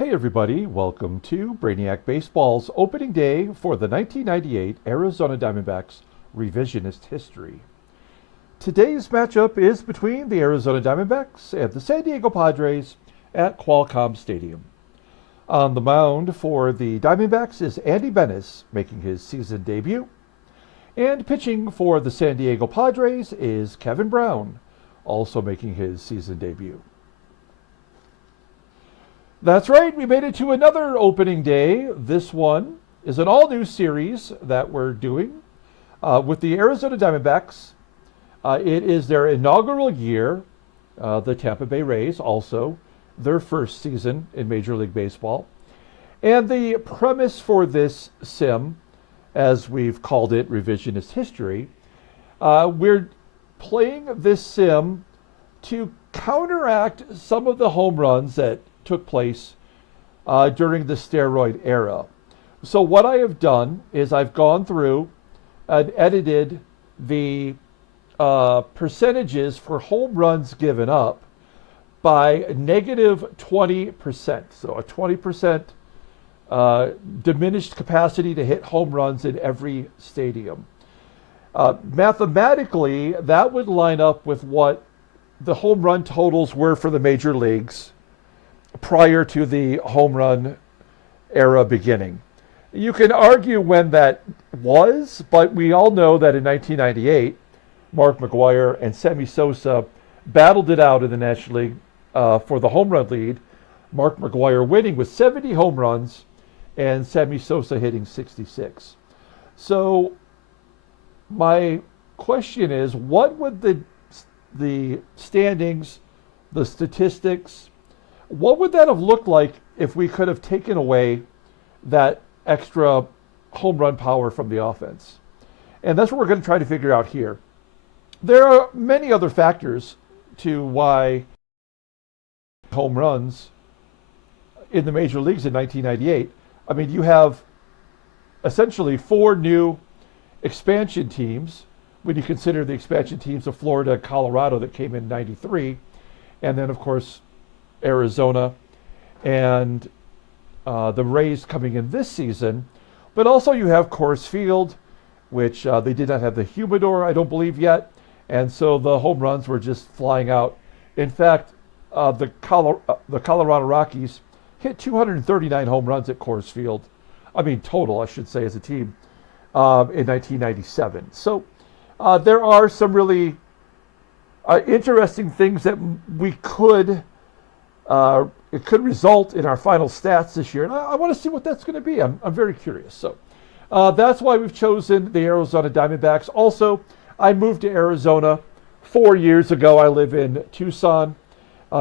Hey everybody, welcome to Brainiac Baseball's opening day for the 1998 Arizona Diamondbacks Revisionist History. Today's matchup is between the Arizona Diamondbacks and the San Diego Padres at Qualcomm Stadium. On the mound for the Diamondbacks is Andy Benes, making his season debut. And pitching for the San Diego Padres is Kevin Brown, also making his season debut. That's right, we made it to another opening day. This one is an all-new series that we're doing with the Arizona Diamondbacks. It is their inaugural year. The Tampa Bay Rays also their first season in Major League Baseball. And the premise for this sim, as we've called it, Revisionist History, we're playing this sim to counteract some of the home runs that took place during the steroid era. So what I have done is I've gone through and edited the percentages for home runs given up by negative 20%. So a 20% diminished capacity to hit home runs in every stadium. Mathematically, that would line up with what the home run totals were for the major leagues prior to the home run era beginning. You can argue when that was, but we all know that in 1998, Mark McGwire and Sammy Sosa battled it out in the National League for the home run lead. Mark McGwire winning with 70 home runs and Sammy Sosa hitting 66. So my question is, what would the standings, the statistics, what would that have looked like if we could have taken away that extra home run power from the offense? And that's what we're going to try to figure out here. There are many other factors to why home runs in the major leagues in 1998. I mean, you have essentially 4 new expansion teams when you consider the expansion teams of Florida and Colorado that came in 93. And then, of course, Arizona and the Rays coming in this season. But also you have Coors Field, which they did not have the humidor, I don't believe, yet. And so the home runs were just flying out. In fact, the Colorado Rockies hit 239 home runs at Coors Field. I mean, total, I should say, as a team in 1997. So there are some really interesting things that we could it could result in our final stats this year. And I want to see what that's going to be. I'm very curious. So that's why we've chosen the Arizona Diamondbacks. Also, I moved to Arizona 4 years ago. I live in Tucson,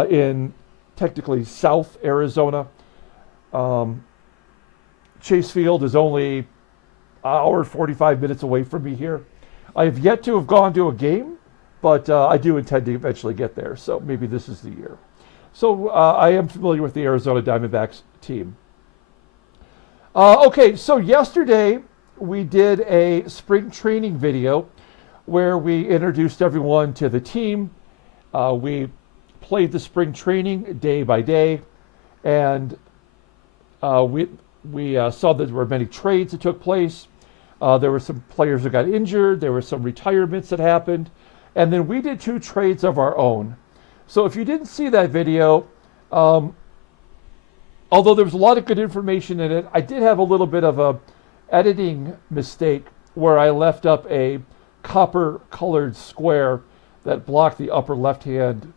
in technically South Arizona. Chase Field is only an hour, 45 minutes away from me here. I have yet to have gone to a game, but I do intend to eventually get there. So maybe this is the year. So I am familiar with the Arizona Diamondbacks team. Okay, so yesterday we did a spring training video where we introduced everyone to the team. We played the spring training day by day, and we saw that there were many trades that took place. There were some players that got injured. There were some retirements that happened. And then we did 2 trades of our own. So if you didn't see that video, although there was a lot of good information in it, I did have a little bit of a editing mistake where I left up a copper colored square that blocked the upper left-hand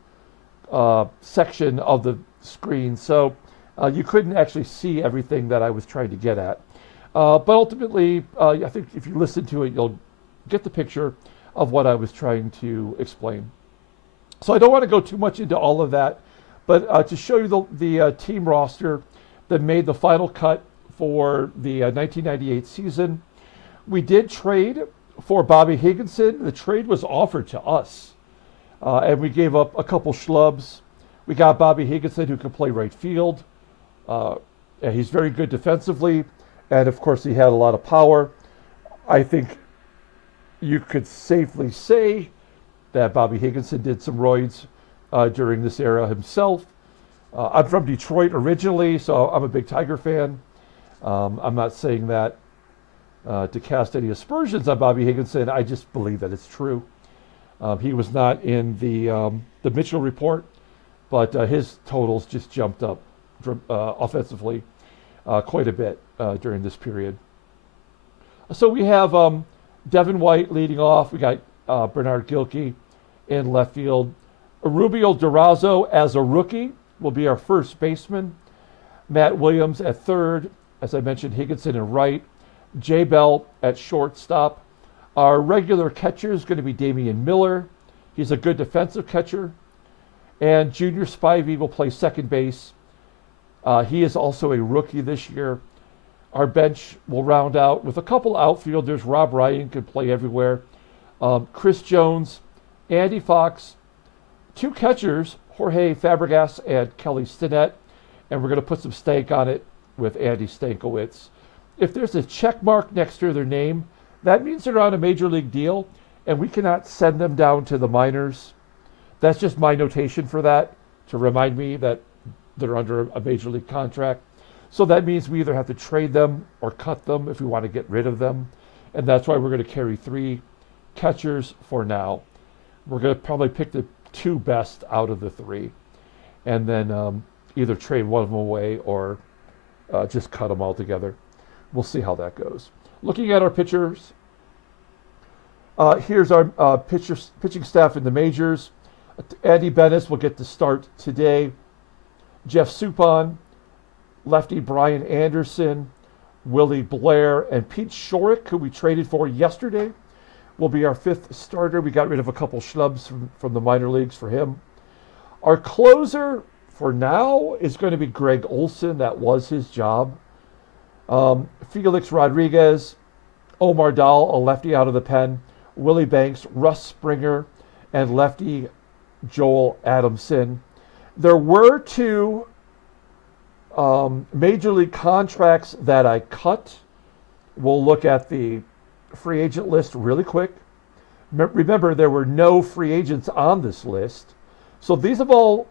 section of the screen. So you couldn't actually see everything that I was trying to get at. But ultimately, I think if you listen to it, you'll get the picture of what I was trying to explain. So I don't want to go too much into all of that, but to show you the team roster that made the final cut for the 1998 season, we did trade for Bobby Higginson. The trade was offered to us, and we gave up a couple schlubs. We got Bobby Higginson, who can play right field. And he's very good defensively, and of course he had a lot of power. I think you could safely say that Bobby Higginson did some roids during this era himself. I'm from Detroit originally, so I'm a big Tiger fan. I'm not saying that to cast any aspersions on Bobby Higginson. I just believe that it's true. He was not in the Mitchell report, but his totals just jumped up offensively quite a bit during this period. So we have Devon White leading off. We got Bernard Gilkey in left field. Erubiel DURAZO as a rookie will be our first baseman. Matt Williams at third. As I mentioned, Higginson in right. J. Bell at shortstop. Our regular catcher is going to be Damian Miller. He's a good defensive catcher. And Junior Spivey will play second base. He is also a rookie this year. Our bench will round out with a couple outfielders. Rob Ryan can play everywhere. Chris Jones, Andy Fox, two catchers, Jorge Fabregas and Kelly Stinnett. And we're going to put some stank on it with Andy Stankiewicz. If there's a check mark next to their name, that means they're on a major league deal, and we cannot send them down to the minors. That's just my notation for that, to remind me that they're under a major league contract. So that means we either have to trade them or cut them if we want to get rid of them. And that's why we're going to carry three catchers for now. We're going to probably pick the two best out of the three, and then either trade one of them away or just cut them all together. We'll see how that goes. Looking at our pitchers, here's our pitching staff in the majors. Andy Bennis will get the start today. Jeff Suppan, lefty Brian Anderson, Willie Blair, and Pete Shorrock, who we traded for yesterday, will be our fifth starter. We got rid of a couple schlubs from the minor leagues for him. Our closer for now is going to be Greg Olson. That was his job. Felix Rodriguez, Omar Dahl, a lefty out of the pen, Willie Banks, Russ Springer, and lefty Joel Adamson. There were two major league contracts that I cut. We'll look at the free agent list really quick. Remember, there were no free agents on this list. So these have all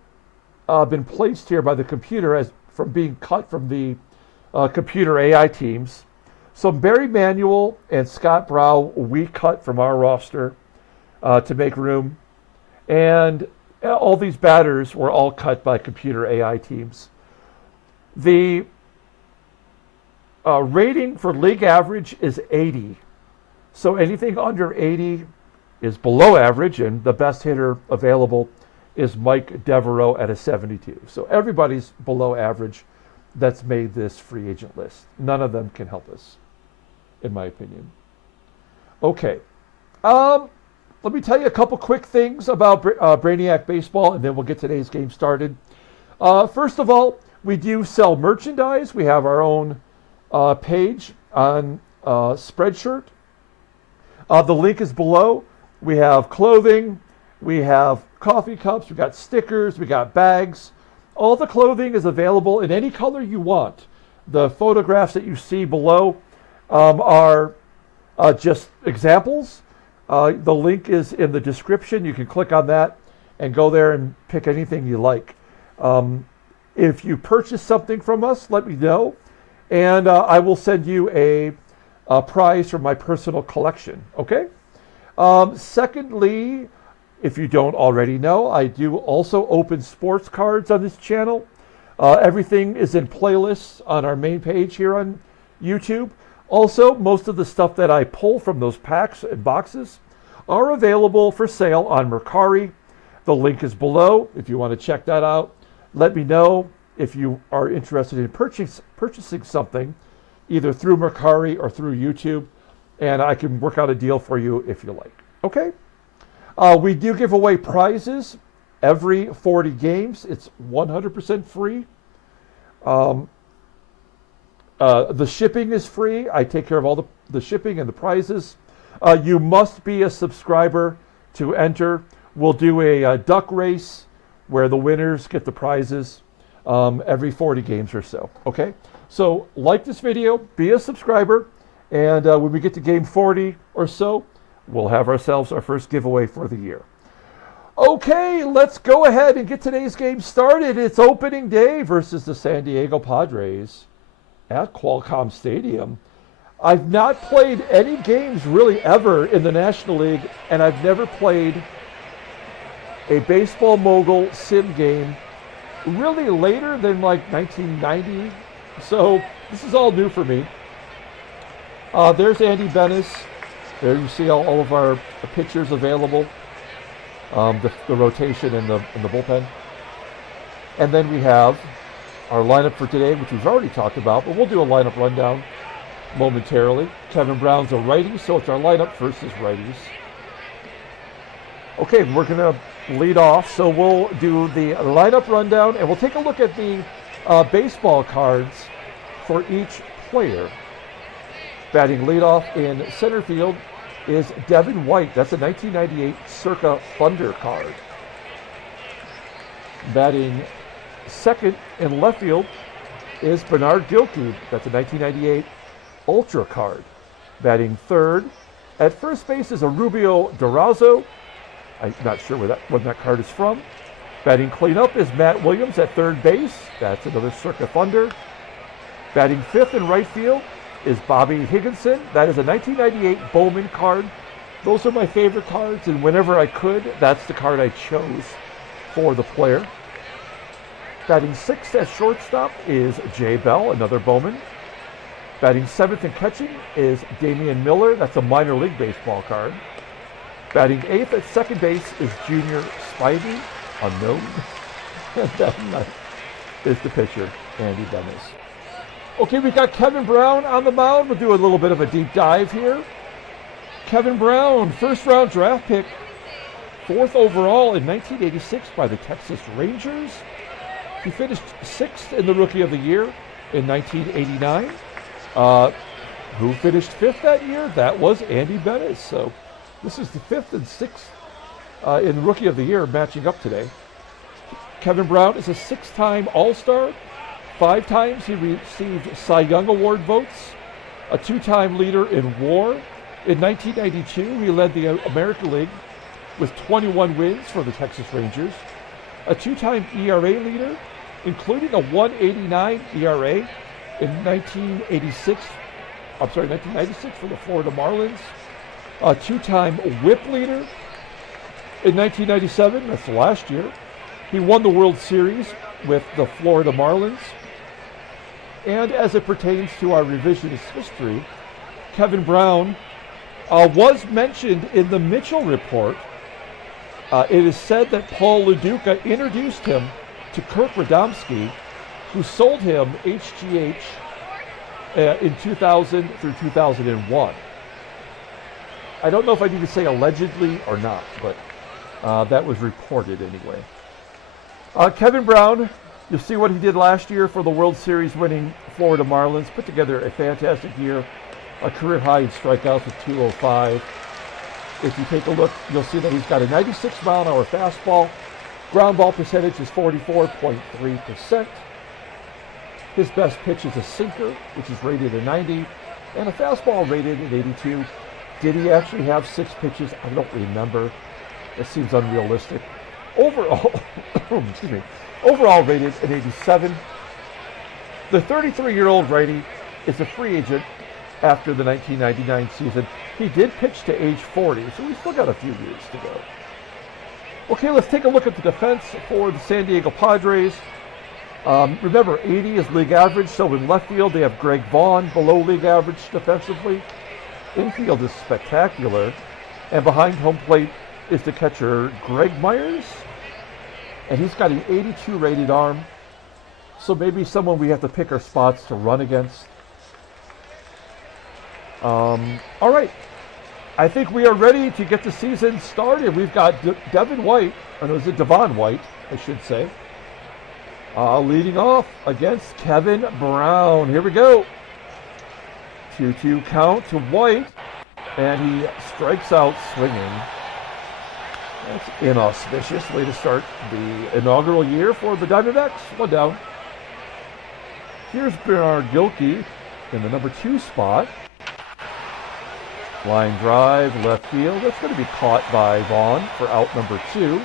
been placed here by the computer as from being cut from the computer AI teams. So Barry Manuel and Scott Brow we cut from our roster to make room. And all these batters were all cut by computer AI teams. The rating for league average is 80. So anything under 80 is below average, and the best hitter available is Mike Devereaux at a 72. So everybody's below average that's made this free agent list. None of them can help us, in my opinion. Okay. Let me tell you a couple quick things about Brainiac Baseball, and then we'll get today's game started. First of all, we do sell merchandise. We have our own page on Spreadshirt. The link is below. We have clothing. We have coffee cups. We got stickers. We got bags. All the clothing is available in any color you want. The photographs that you see below are just examples. The link is in the description. You can click on that and go there and pick anything you like. If you purchase something from us, let me know, and I will send you a prize from my personal collection, okay? Secondly, if you don't already know, I do also open sports cards on this channel. Everything is in playlists on our main page here on YouTube. Also, most of the stuff that I pull from those packs and boxes are available for sale on Mercari. The link is below if you want to check that out. Let me know if you are interested in purchasing something, either through Mercari or through YouTube, and I can work out a deal for you if you like. Okay? We do give away prizes every 40 games. It's 100% free. The shipping is free. I take care of all the shipping and the prizes. You must be a subscriber to enter. We'll do a duck race where the winners get the prizes every 40 games or so. Okay? So like this video, be a subscriber, and when we get to game 40 or so, we'll have ourselves our first giveaway for the year. Okay, let's go ahead and get today's game started. It's opening day versus the San Diego Padres at Qualcomm Stadium. I've not played any games really ever in the National League, and I've never played a Baseball Mogul sim game really later than like 1990. So this is all new for me. There's Andy Benes. There you see all of our pitchers available. The rotation in the bullpen. And then we have our lineup for today, which we've already talked about, but we'll do a lineup rundown momentarily. Kevin Brown's a righty, so it's our lineup versus righties. Okay, we're going to lead off, so we'll do the lineup rundown, and we'll take a look at the baseball cards for each player. Batting leadoff in center field is Devon White. That's a 1998 Circa Thunder card. Batting second in left field is Bernard Gilkey. That's a 1998 Ultra card. Batting third at first base is Erubiel DURAZO. I'm not sure when that card is from. Batting cleanup is Matt Williams at third base. That's another Circa Thunder. Batting fifth in right field is Bobby Higginson. That is a 1998 Bowman card. Those are my favorite cards, and whenever I could, that's the card I chose for the player. Batting sixth at shortstop is Jay Bell, another Bowman. Batting seventh and catching is Damian Miller. That's a minor league baseball card. Batting eighth at second base is Junior Spivey, unknown. And then is the pitcher, Andy Benes. Okay, we've got Kevin Brown on the mound. We'll do a little bit of a deep dive here. Kevin Brown, first round draft pick, fourth overall in 1986 by the Texas Rangers. He finished sixth in the Rookie of the Year in 1989. Who finished fifth that year? That was Andy Benes. So this is the fifth and sixth in the Rookie of the Year matching up today. Kevin Brown is a six-time All-Star. 5 times he received Cy Young Award votes, a 2-time leader in WAR. In 1992, he led the American League with 21 wins for the Texas Rangers, a 2-time ERA leader, including a 1.89 ERA in 1996 for the Florida Marlins, a 2-time WHIP leader in 1997, that's last year. He won the World Series with the Florida Marlins. And as it pertains to our revisionist history, Kevin Brown was mentioned in the Mitchell report. It is said that Paul LaDuca introduced him to Kirk Radomski, who sold him HGH in 2000 through 2001. I don't know if I need to say allegedly or not, but that was reported anyway. Kevin Brown, you'll see what he did last year for the World Series winning Florida Marlins. Put together a fantastic year, a career high in strikeouts with 205. If you take a look, you'll see that he's got a 96-mile-an-hour fastball. Ground ball percentage is 44.3%. His best pitch is a sinker, which is rated a 90, and a fastball rated at 82. Did he actually have 6 pitches? I don't remember. It seems unrealistic. Overall, excuse me. Overall rated an 87. The 33-year-old righty is a free agent after the 1999 season. He did pitch to age 40, so we still got a few years to go. Okay, let's take a look at the defense for the San Diego Padres. Remember, 80 is league average, so in left field they have Greg Vaughn, below league average defensively. Infield is spectacular, and behind home plate is the catcher Greg Myers. And he's got an 82 rated arm, so maybe someone we have to pick our spots to run against. All right, I think we are ready to get the season started. We've got Devon White, or no, is it Devon White, I should say, leading off against Kevin Brown. Here we go. 2-2 count to White, and he strikes out swinging. That's inauspicious way to start the inaugural year for the Diamondbacks. 1 down. Here's Bernard Gilkey in the number 2 spot. Line drive, left field. That's going to be caught by Vaughn for out number 2.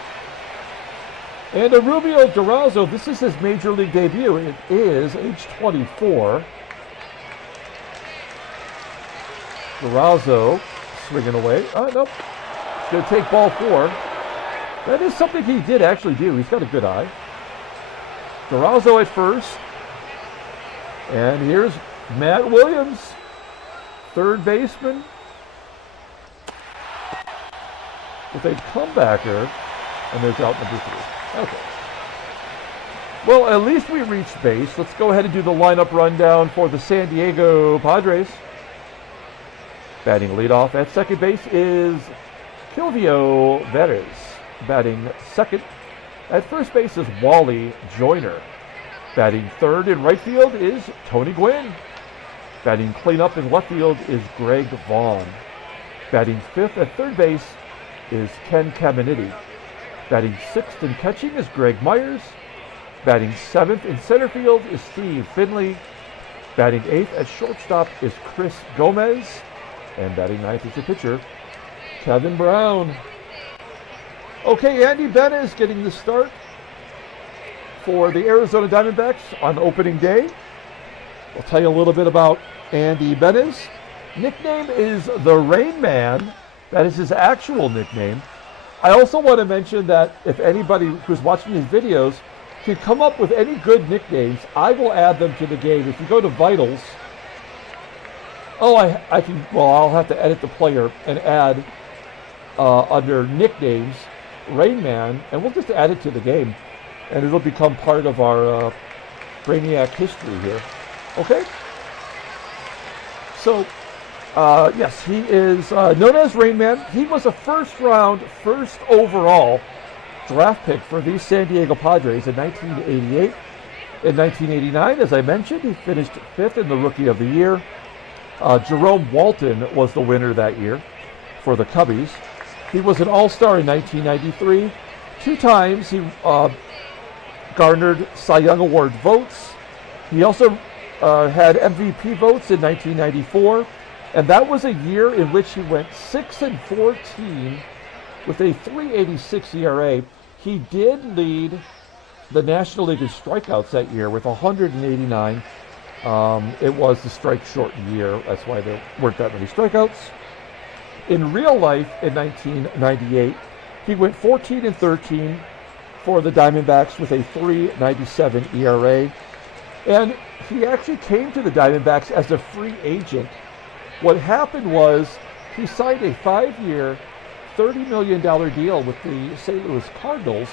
And Erubiel DURAZO, this is his Major League debut. It is age 24. DURAZO swinging away. Nope. He's going to take ball 4. That is something he did actually do. He's got a good eye. DURAZO at first. And here's Matt Williams, third baseman, with a comebacker. And there's out number 3. Okay. Well, at least we reached base. Let's go ahead and do the lineup rundown for the San Diego Padres. Batting leadoff at second base is Quilvio. Batting second. At first base is Wally JOYNER. Batting third in right field is Tony Gwynn. Batting cleanup in left field is Greg Vaughn. Batting fifth at third base is Ken CAMINITI. Batting sixth in catching is Greg Myers. Batting seventh in center field is Steve FINLEY. Batting eighth at shortstop is Chris Gomez. And batting ninth is the pitcher, Kevin Brown. Okay, Andy Benez getting the start for the Arizona Diamondbacks on opening day. I'll tell you a little bit about Andy Benez. Nickname is the Rain Man. That is his actual nickname. I also want to mention that if anybody who's watching these videos can come up with any good nicknames, I will add them to the game. If you go to Vitals, I can, well, I'll have to edit the player and add under nicknames, Rain Man, and we'll just add it to the game. And it'll become part of our Brainiac history here. Okay? So, yes, he is known as Rain Man. He was a first overall draft pick for the San Diego Padres in 1988. In 1989, as I mentioned, he finished 5th in the Rookie of the Year. Jerome Walton was the winner that year for the Cubbies. He was an All-Star in 1993. 2 times he garnered Cy Young Award votes. He also had MVP votes in 1994. And that was a year in which he went 6-14 with a 3.86 ERA. He did lead the National League in strikeouts that year with 189. It was the strike-shortened year. That's why there weren't that many strikeouts. In real life, in 1998, he went 14-13 for the Diamondbacks with a 3.97 ERA. And he actually came to the Diamondbacks as a free agent. What happened was he signed a 5-year, $30 million deal with the St. Louis Cardinals,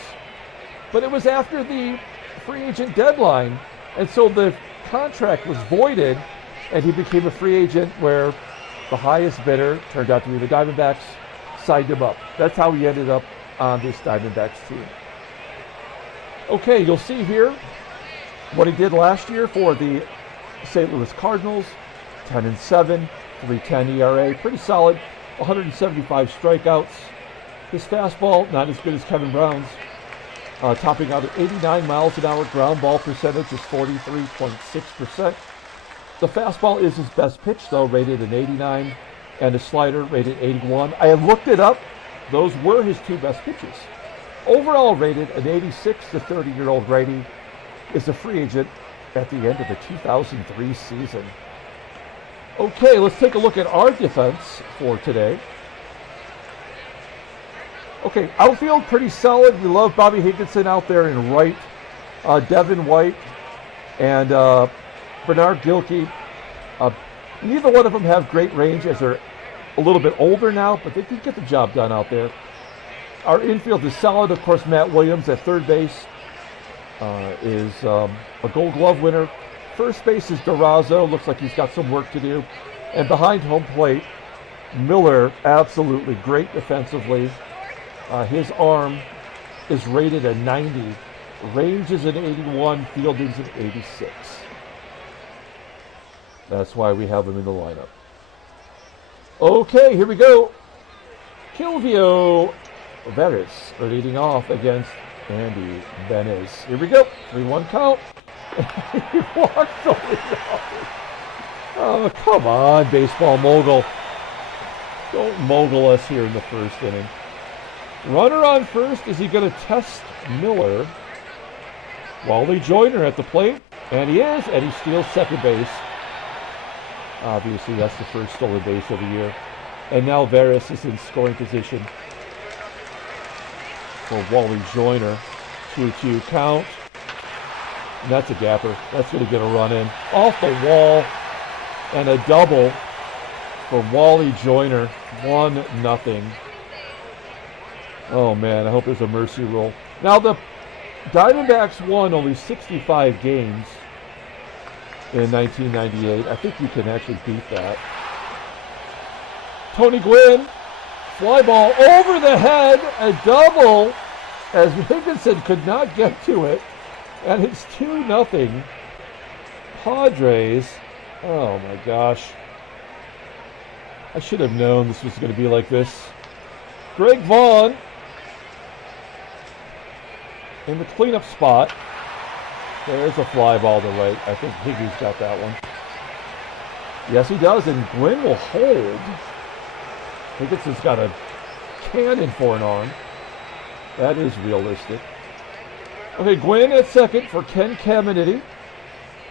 but it was after the free agent deadline, and so the contract was voided, and he became a free agent where the highest bidder turned out to be the Diamondbacks, signed him up. That's how he ended up on this Diamondbacks team. Okay, you'll see here what he did last year for the St. Louis Cardinals. 10-7, 3.10 ERA, pretty solid, 175 strikeouts. His fastball, not as good as Kevin Brown's, topping out at 89 miles an hour. Ground ball percentage is 43.6%. The fastball is his best pitch, though, rated an 89, and his slider rated 81. I have looked it up. Those were his 2 best pitches. Overall rated an 86. The 30-year-old righty is a free agent at the end of the 2003 season. Okay, let's take a look at our defense for today. Okay, outfield pretty solid. We love Bobby Higginson out there in right. Devon White and Bernard GILKEY. Neither one of them have great range as they're a little bit older now, but they can get the job done out there. Our infield is solid. Of course, Matt Williams at third base is a Gold Glove winner. First base is DURAZO. Looks like he's got some work to do. And behind home plate, Miller, absolutely great defensively. His arm is rated at 90. Range is an 81. Fielding's an 86. That's why we have him in the lineup. Okay, here we go. Quilvio leading off against Andy Benez. Here we go. 3-1 count. He walked away. Oh, come on, baseball mogul. Don't mogul us here in the first inning. Runner on first. Is he going to test Miller? Wally Joyner at the plate. And he is. And he steals second base. Obviously, that's the first stolen base of the year. And now Veras is in scoring position for Wally Joyner. 2-2 count. And that's a gapper. That's going to get a run in. Off the wall. And a double for Wally Joyner. 1-0. Oh, man. I hope there's a mercy rule. Now, the Diamondbacks won only 65 games in 1998. I think you can actually beat that. Tony Gwynn, fly ball over the head, a double, as Higginson could not get to it. And it's 2-0. Padres. Oh my gosh. I should have known this was going to be like this. Greg Vaughn in the cleanup spot. There's a fly ball to right. I think Higgy's got that one. Yes, he does, and Gwynn will hold. Higginson's got a cannon for an arm. That is realistic. Okay, Gwynn at second for Ken CAMINITI.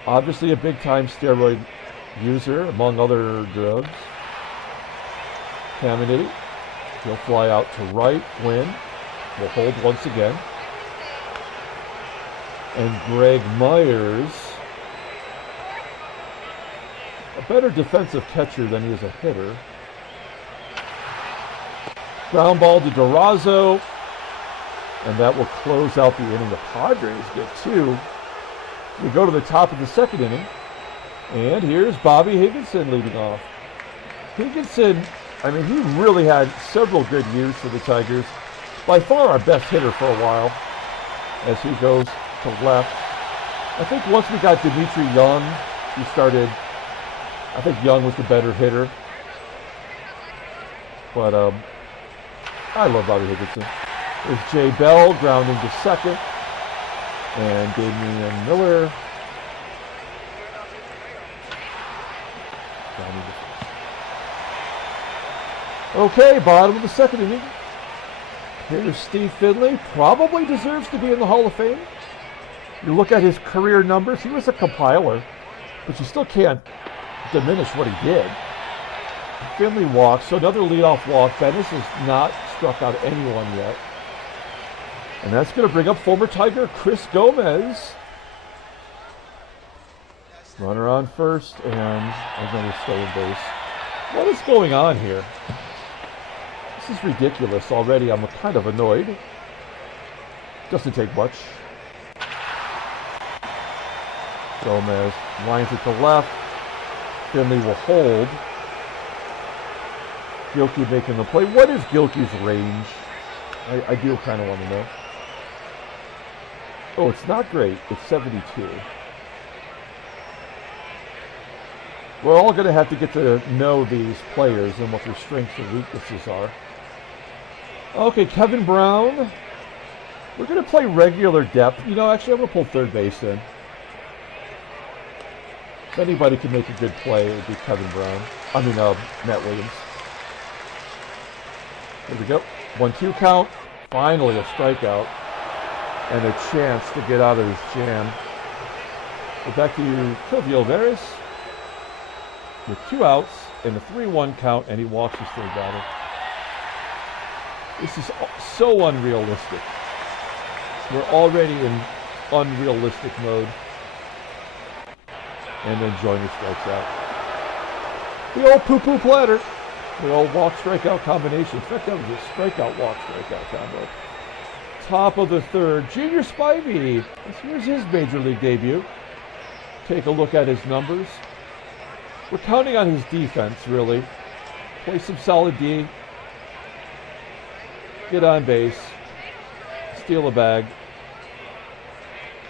Obviously a big-time steroid user, among other drugs. CAMINITI. He'll fly out to right. Gwynn will hold once again. And Greg Myers, a better defensive catcher than he is a hitter. Ground ball to DURAZO, and that will close out the inning. The Padres get two. We go to the top of the second inning, and here's Bobby Higginson leading off. Higginson, I mean, he really had several good years for the Tigers. By far our best hitter for a while, as he goes to left. I think once we got Dimitri Young, he started, I think Young was the better hitter. But I love Bobby Higginson. There's Jay Bell grounding to second. And Damian Miller grounding to first. Okay, bottom of the second inning. Here's Steve Finley. Probably deserves to be in the Hall of Fame. You look at his career numbers, he was a compiler, but you still can't diminish what he did. Finley walks, so another leadoff walk. Bennis has not struck out anyone yet. And that's going to bring up former Tiger Chris Gomez. Runner on first, and another stolen base. What is going on here? This is ridiculous already. I'm kind of annoyed. Doesn't take much. Gomez lines it to left. Finley will hold. GILKEY making the play. What is GILKEY's range? I do kind of want to know. Oh, it's not great. It's 72. We're all going to have to get to know these players and what their strengths and weaknesses are. Okay, Kevin Brown. We're going to play regular depth. You know, actually, I'm going to pull third base in. If anybody can make a good play, it would be Kevin Brown. I mean, Matt Williams. Here we go. 1-2 count. Finally a strikeout. And a chance to get out of his jam. We're back to Quilvio Veras with 2 outs and a 3-1 count, and he walks his third batter. This is so unrealistic. We're already in unrealistic mode. And then Joyner strikes out. The old poo-poo platter. The old walk-strikeout combination. In fact, that was a strikeout, walk-strikeout combo. Top of the third, Junior Spivey. Here's his major league debut. Take a look at his numbers. We're counting on his defense, really. Play some solid D. Get on base. Steal a bag.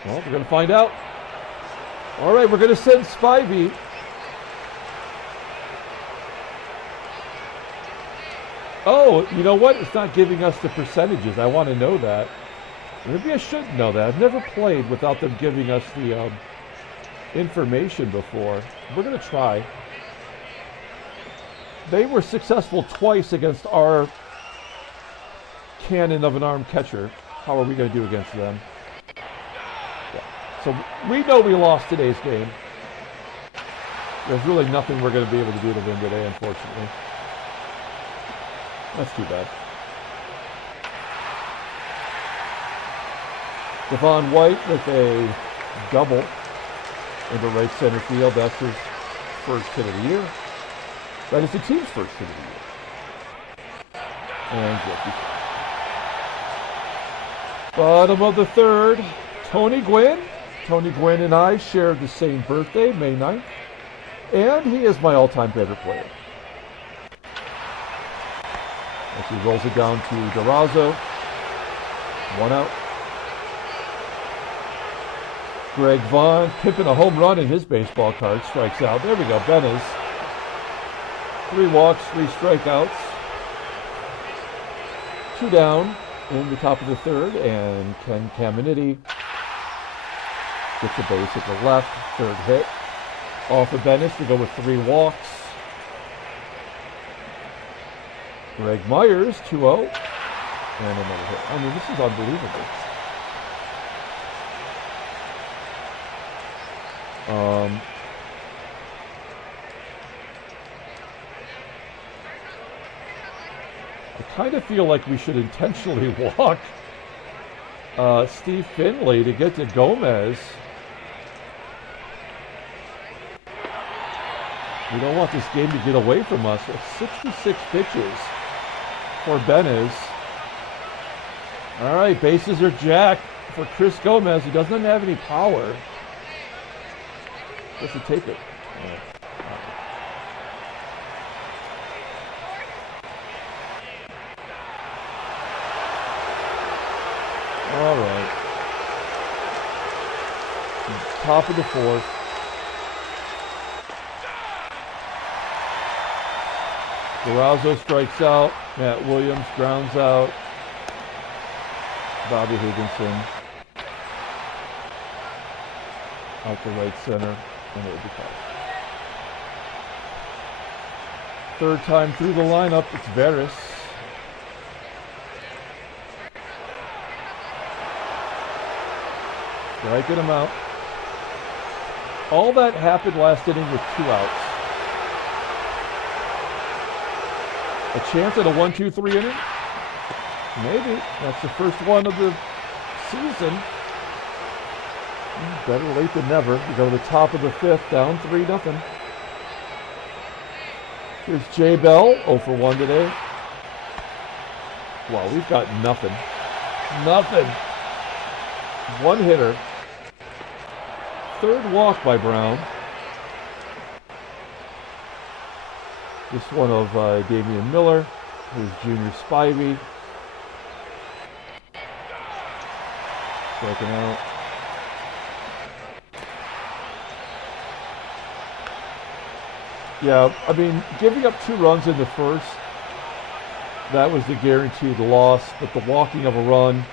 Well, we're going to find out. All right, we're going to send Spivey. Oh, you know what? It's not giving us the percentages. I want to know that. Maybe I should know that. I've never played without them giving us the information before. We're going to try. They were successful twice against our cannon of an arm catcher. How are we going to do against them? Yeah. So we know we lost today's game. There's really nothing we're going to be able to do to win today, unfortunately. That's too bad. Devon White with a double into right center field. That's his first hit of the year. That is the team's first hit of the year. And GILKEY. Bottom of the third, Tony Gwynn. Tony Gwynn and I share the same birthday, May 9th. And he is my all-time favorite player. As he rolls it down to DURAZO. 1 out. Greg Vaughn pipping a home run in his baseball card. Strikes out. There we go. Benes. 3 walks, 3 strikeouts. 2 down in the top of the third. And Ken CAMINITI gets a base at the left. Third hit. Off of Benes to go with 3 walks. Greg Myers, 2-0. And another hit. I mean, this is unbelievable. I kind of feel like we should intentionally walk Steve Finley to get to Gomez. We don't want this game to get away from us. It's 66 pitches for Benes. All right, bases are jacked for Chris Gomez, who doesn't have any power. Let's take it. All right. Top of the fourth. DURAZO strikes out. Matt Williams grounds out. Bobby Higginson out to right center. And it will be called. Third time through the lineup, it's Veras. Striking him out. All that happened last inning with 2 outs. A chance at a 1-2-3 inning? Maybe. That's the first one of the season. Better late than never. We go to the top of the 5th, down 3-0. Here's Jay Bell, 0 for 1 today. Wow, we've got nothing. Nothing. 1 hitter. 3rd walk by Brown. This one of Damian Miller. Here's Junior Spivey. Striking out. Yeah, I mean, giving up 2 runs in the first, that was the guaranteed loss. But the walking of a run,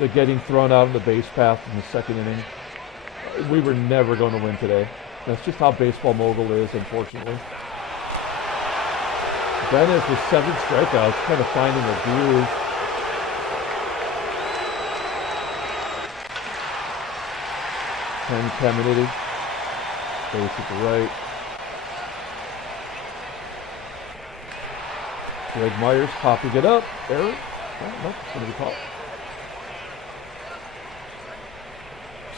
the getting thrown out on the base path in the second inning, we were never going to win today. That's just how baseball mogul is, unfortunately. Benes with 7 strikeouts, kind of finding a groove. Ken CAMINITI, base at the right. Greg Myers popping it up. Error? Oh, nope, it's going to be caught.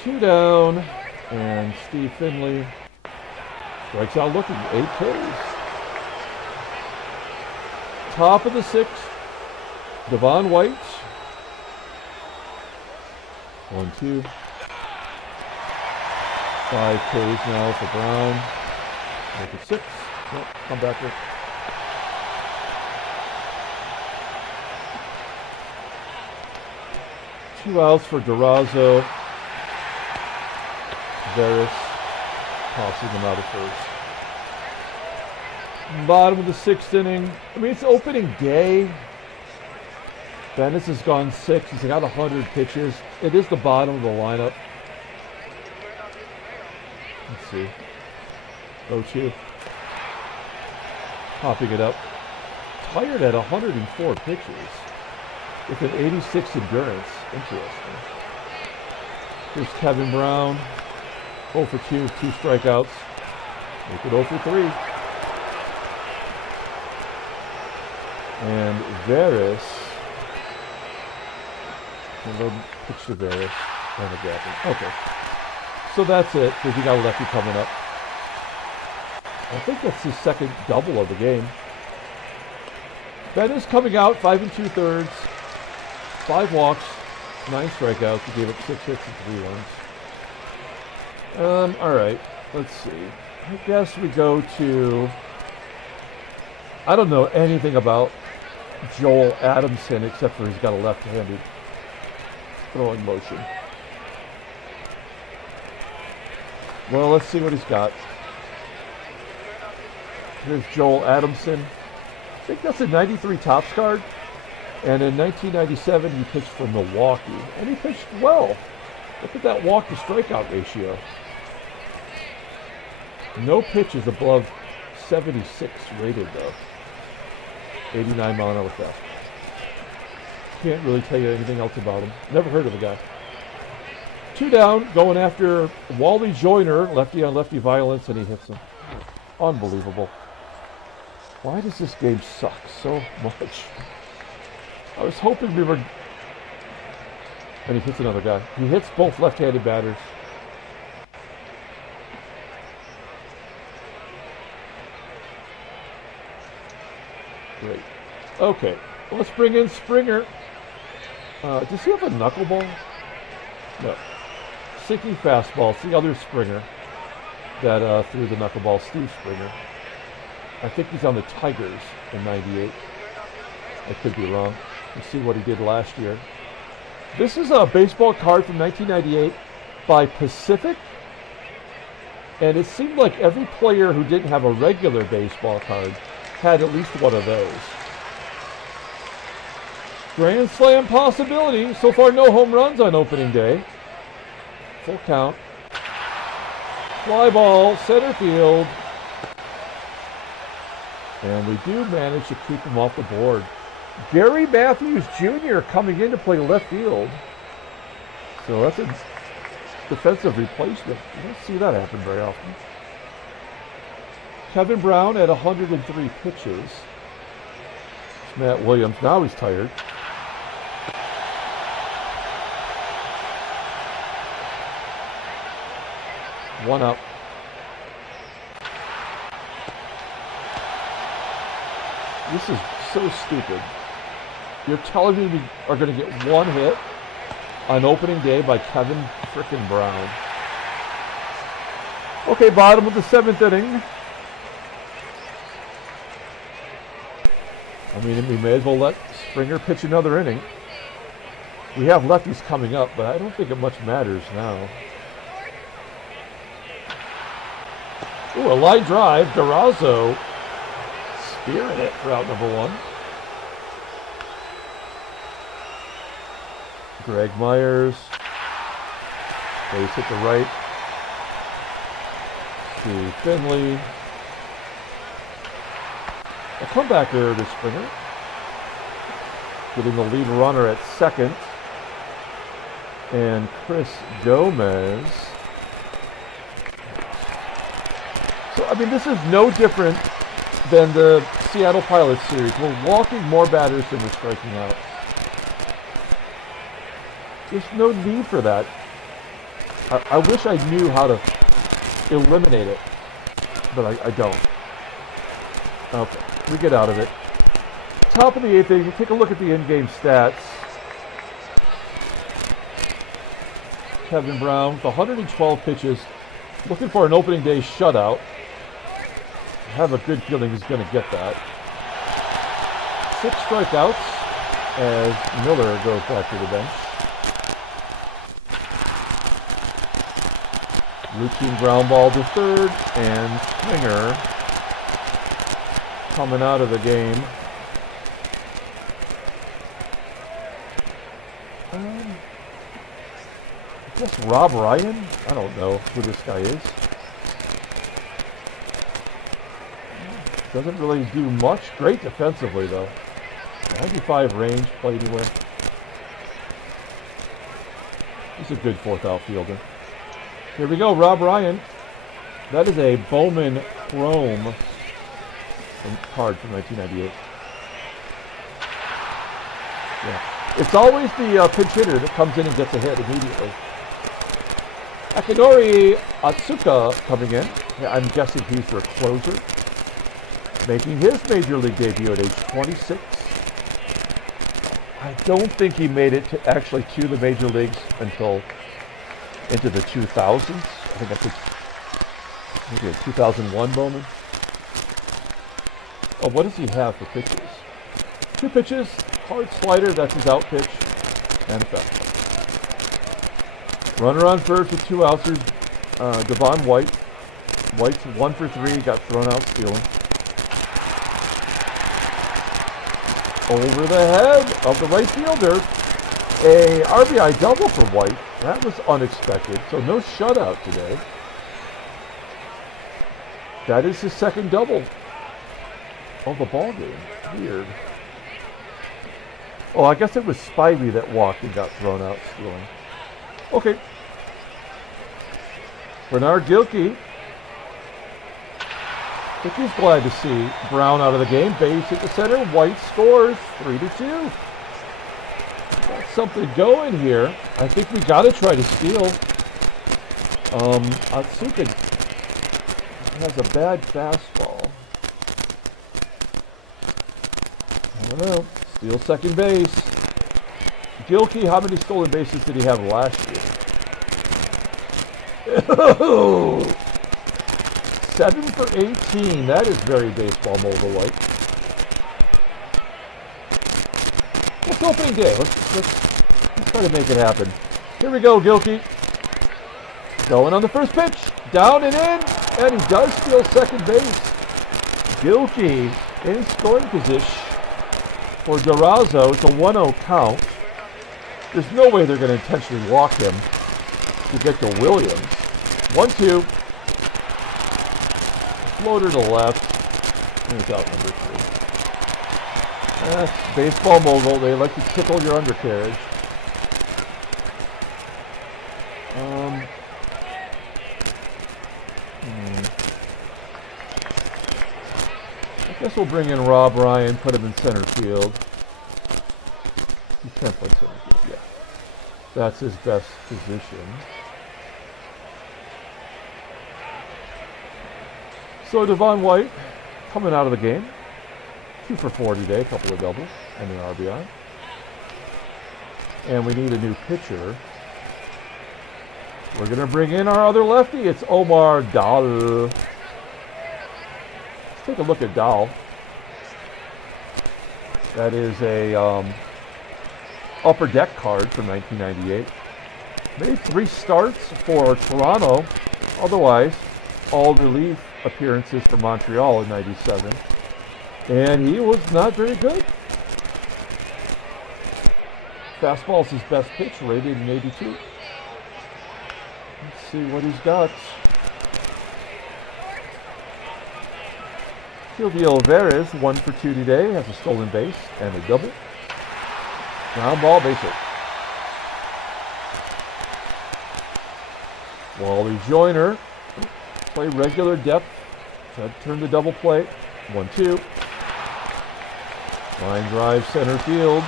2 down. And Steve Finley strikes out looking. 8 Ks. Top of the 6th. Devon White. 1-2. 5 Ks now for Brown. Make it 6. Nope, come back here. Two outs for DURAZO. Veras tossing them out of first. Bottom of the 6th inning. I mean, it's opening day. Benes has gone 6. He's got 100 pitches. It is the bottom of the lineup. Let's see. 0-2. Popping it up. Tired at 104 pitches. with an 86 endurance. Interesting. Here's Kevin Brown. 0 for 2, 2 strikeouts. Make it 0 for 3. And Varys. And they'll pitch to Varys. And a gap. Okay. So that's it. Because he got a lefty coming up. I think that's his second double of the game. Ben is coming out, 5 2/3, 5 walks, 9 strikeouts. He gave up 6 hits and 3 runs. All right, let's see. I guess we go to. I don't know anything about Joel Adamson except for he's got a left-handed throwing motion. Well, let's see what he's got. Here's Joel Adamson. I think that's a 93 Topps card. And in 1997, he pitched for Milwaukee. And he pitched well. Look at that walk to strikeout ratio. No pitches above 76 rated, though. 89 mile an hour fast. Can't really tell you anything else about him. Never heard of the guy. 2 down, going after Wally JOYNER, lefty on lefty violence, and he hits him. Unbelievable. Why does this game suck so much? I was hoping we were... And he hits another guy. He hits both left-handed batters. Great. Okay, let's bring in Springer. Does he have a knuckleball? No. Sinking fastball. It's the other Springer that threw the knuckleball, Steve Springer. I think he's on the Tigers in '98. I could be wrong. Let's see what he did last year. This is a baseball card from 1998 by Pacific. And it seemed like every player who didn't have a regular baseball card had at least one of those. Grand Slam possibility. So far, no home runs on opening day. Full count. Fly ball, center field. And we do manage to keep him off the board. Gary Matthews Jr. coming in to play left field. So that's a defensive replacement. You don't see that happen very often. Kevin Brown at 103 pitches. It's Matt Williams. Now he's tired. One up. This is so stupid. You're telling me we are going to get one hit on opening day by Kevin frickin' Brown. Okay, bottom of the 7th inning. I mean, we may as well let Springer pitch another inning. We have lefties coming up, but I don't think it much matters now. Ooh, a line drive. DURAZO spearing it for out number 1. Greg Myers. Base hit the right. To Finley. A comeback error to Springer. Getting the lead runner at second. And Chris Gomez. So, I mean, this is no different than the Seattle Pilots series. We're walking more batters than we're striking out. There's no need for that. I wish I knew how to eliminate it, but I don't. Okay, we get out of it. Top of the 8th inning, take a look at the in-game stats. Kevin Brown with 112 pitches, looking for an opening day shutout. I have a good feeling he's going to get that. 6 strikeouts as Miller goes back to the bench. Routine ground ball to third, and Springer coming out of the game. I guess Rob Ryan? I don't know who this guy is. Doesn't really do much. Great defensively, though. 95 range, play anywhere. He's a good fourth outfielder. Here we go, Rob Ryan. That is a Bowman Chrome card from 1998. Yeah. It's always the pinch hitter that comes in and gets a hit immediately. Akinori Atsuka coming in. Yeah, I'm guessing he's their closer. Making his major league debut at age 26. I don't think he made it to the major leagues until into the 2000s. I think that's maybe a 2001 Bowman. Oh, what does he have for pitches? 2 pitches, hard slider, that's his out pitch, and a fastball. Runner on first with 2 outs. Devon White. White's 1 for 3, got thrown out stealing. Over the head of the right fielder. A RBI double for White. That was unexpected. So no shutout today. That is his second double of the ball game. Weird. Oh, I guess it was Spivey that walked and got thrown out stealing. Okay. Bernard Gilkey. I think he's glad to see Brown out of the game. Base hit the center. White scores 3-2. Got something going here. I think we got to try to steal. Atsuka has a bad fastball. I don't know. Steal second base. Gilkey, how many stolen bases did he have last year? 7 for 18. That is very baseball mogul-like. It's opening day. Let's try to make it happen. Here we go, Gilkey. Going on the first pitch. Down and in. And he does steal second base. Gilkey in scoring position for DURAZO. It's a 1-0 count. There's no way they're going to intentionally walk him to get to Williams. 1-2. Floater to left. Here's out number 3. That's baseball mogul. They like to tickle your undercarriage. I guess we'll bring in Rob Ryan, put him in center field. He can't play center field. Yeah. That's his best position. So Devon White coming out of the game. 2 for 4 today, a couple of doubles and an RBI. And we need a new pitcher. We're going to bring in our other lefty. It's Omar Dal. Let's take a look at Dal. That is a upper deck card from 1998. Made 3 starts for Toronto. Otherwise, all relief appearances for Montreal in 97. And he was not very good. Fastball is his best pitch, rated in 82. Let's see what he's got. Quilvio 1 for 2 today, has a stolen base and a double. Ground ball, base hit. Wally Joyner, play regular depth. Turn the double play. 1-2. Line drive center field.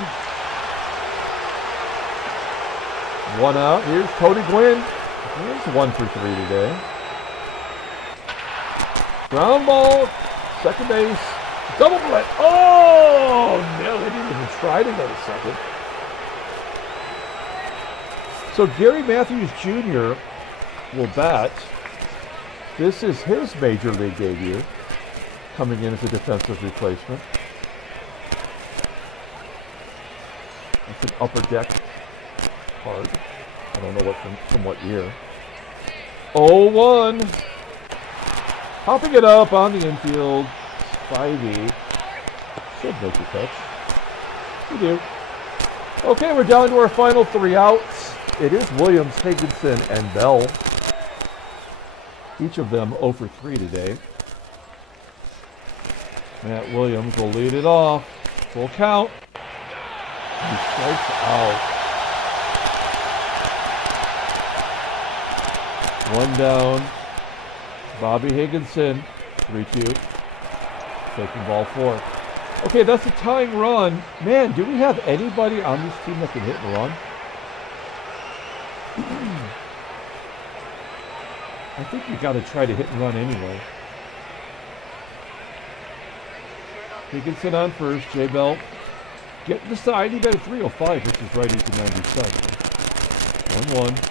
1 out. Here's Cody Gwynn. Here's 1 for 3 today. Ground ball. Second base. Double play. Oh, no, they didn't even try to go to second. So Gary Matthews Jr. will bat. This is his major league debut, coming in as a defensive replacement. That's an upper deck card. I don't know what from what year. 0-1. Popping it up on the infield. Spivey should make a catch. We do. Okay, we're down to our final 3 outs. It is Williams, Higginson, and Bell. Each of them 0 for 3 today. Matt Williams will lead it off. Full count. He strikes out. One down. Bobby Higginson, 3-2. Taking ball 4. Okay, that's a tying run. Man, do we have anybody on this team that can hit and run? I think you got to try to hit and run anyway. Higginson on first. J. Bell getting the side. He got a 305, which is right into 97. 1-1.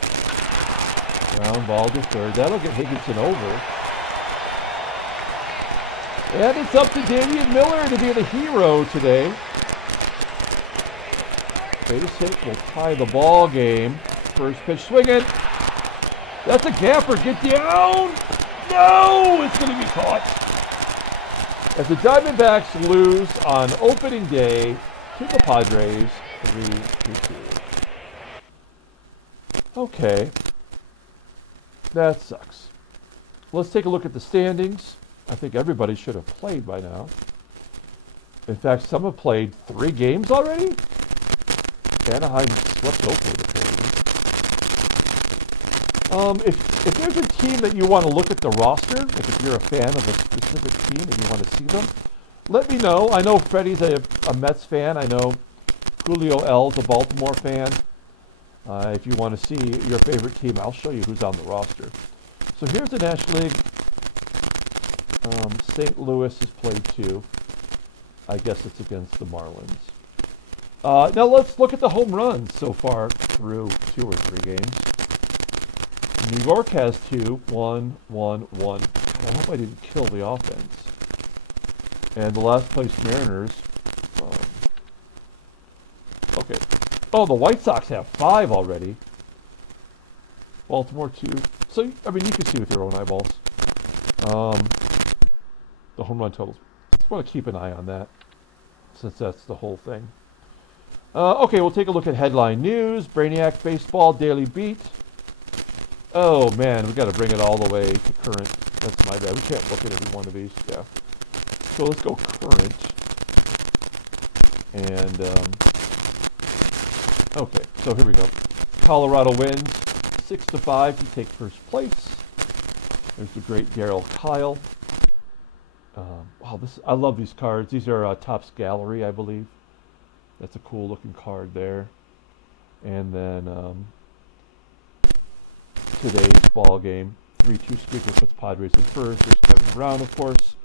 Ground ball to third. That'll get Higginson over. And it's up to Damian Miller to be the hero today. Base hit will tie the ball game. First pitch swinging. That's a gapper. Get down. No, it's going to be caught. As the Diamondbacks lose on opening day to the Padres, 3-2. Okay. That sucks. Let's take a look at the standings. I think everybody should have played by now. In fact, some have played 3 games already. Anaheim swept Oakland apparently. If there's a team that you want to look at the roster, if you're a fan of a specific team and you want to see them, let me know. I know Freddie's a Mets fan. I know Julio L's a Baltimore fan. If you want to see your favorite team, I'll show you who's on the roster. So here's the National League. St. Louis has played 2. I guess it's against the Marlins. Now let's look at the home runs so far through 2 or 3 games. New York has 2. 1, 1, 1. I hope I didn't kill the offense. And the last place Mariners. Okay. Oh, the White Sox have 5 already. Baltimore 2. So, I mean, you can see with your own eyeballs. The home run totals. Just want to keep an eye on that, since that's the whole thing. Okay, we'll take a look at headline news. Brainiac Baseball Daily Beat. Oh, man, we got to bring it all the way to current. That's my bad. We can't look at every one of these. Yeah. So let's go current. And, okay, so here we go. Colorado wins 6-5 to take first place. There's the great Daryl Kyle. Wow, I love these cards. These are Topps Gallery, I believe. That's a cool looking card there. And then today's ball game, 3-2 Speaker puts Padres in first. There's Kevin Brown, of course.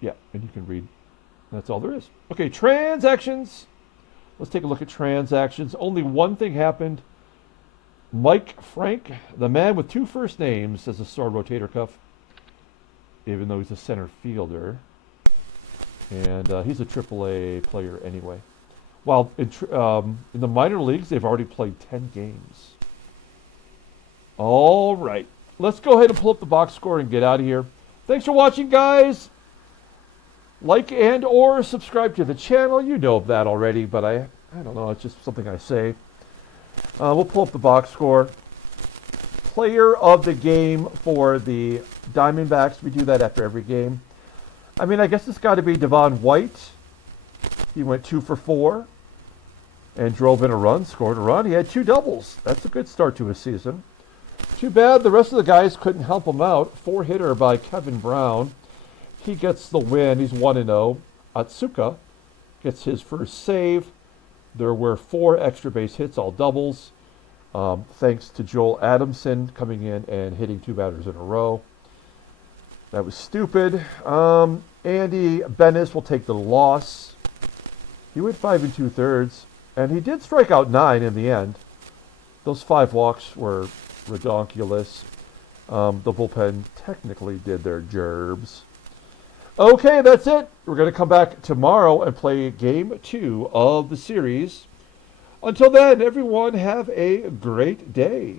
Yeah, and you can read. That's all there is. Okay, transactions. Let's take a look at transactions. Only one thing happened. Mike Frank, the man with 2 first names, has a sword rotator cuff, even though he's a center fielder. And he's a AAA player anyway. While in the minor leagues, they've already played 10 games. All right. Let's go ahead and pull up the box score and get out of here. Thanks for watching, guys. Like and or subscribe to the channel. You know that already, but I don't know. It's just something I say. We'll pull up the box score. Player of the game for the Diamondbacks. We do that after every game. I mean, I guess it's got to be Devon White. He went 2 for 4 and drove in a run, scored a run. He had 2 doubles. That's a good start to his season. Too bad the rest of the guys couldn't help him out. 4-hitter by Kevin Brown. He gets the win. He's 1-0. Atsuka gets his first save. There were 4 extra base hits, all doubles. Thanks to Joel Adamson coming in and hitting 2 batters in a row. That was stupid. Andy Bennis will take the loss. He went 5 2/3, and he did strike out 9 in the end. Those 5 walks were redonkulous. The bullpen technically did their gerbs. Okay, that's it. We're going to come back tomorrow and play game 2 of the series. Until then, everyone have a great day.